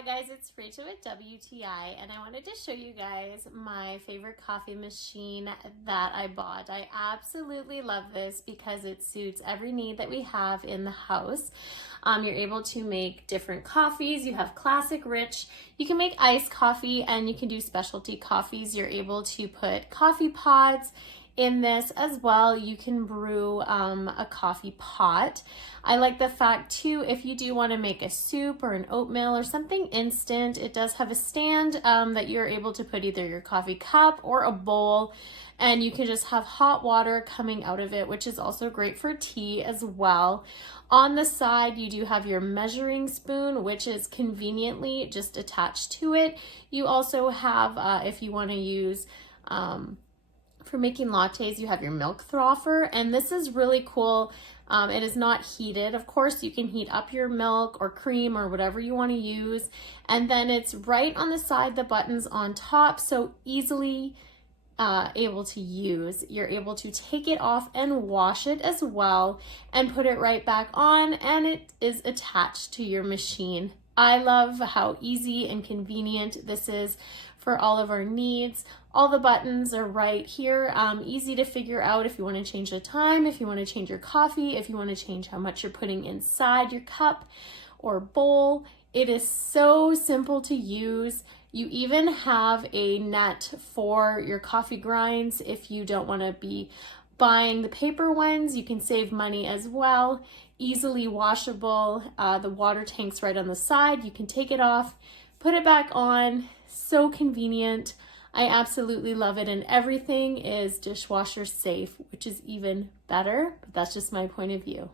Hi guys, it's Rachel with WTI, and I wanted to show you guys my favorite coffee machine that I bought. I absolutely love this because it suits every need that we have in the house. You're able to make different coffees. You have classic, rich, you can make iced coffee, and you can do specialty coffees. You're able to put coffee pods in this as well. You can brew a coffee pot. I like the fact too, if you do want to make a soup or an oatmeal or something instant, it does have a stand that you're able to put either your coffee cup or a bowl, and you can just have hot water coming out of it, which is also great for tea as well. On the side, you do have your measuring spoon, which is conveniently just attached to it. You also have, if you want to use for making lattes, you have your milk frother, and this is really cool. It is not heated. Of course, you can heat up your milk or cream or whatever you want to use, and then it's right on the side, the buttons on top, so easily able to use. You're able to take it off and wash it as well and put it right back on, and it is attached to your machine. I love how easy and convenient this is for all of our needs. All the buttons are right here, easy to figure out if you want to change the time, if you want to change your coffee, if you want to change how much you're putting inside your cup or bowl. It is so simple to use. You even have a net for your coffee grinds if you don't want to be buying the paper ones. You can save money as well. Easily washable. The water tank's right on the side. You can take it off, put it back on. So convenient. I absolutely love it, and everything is dishwasher safe, which is even better, but that's just my point of view.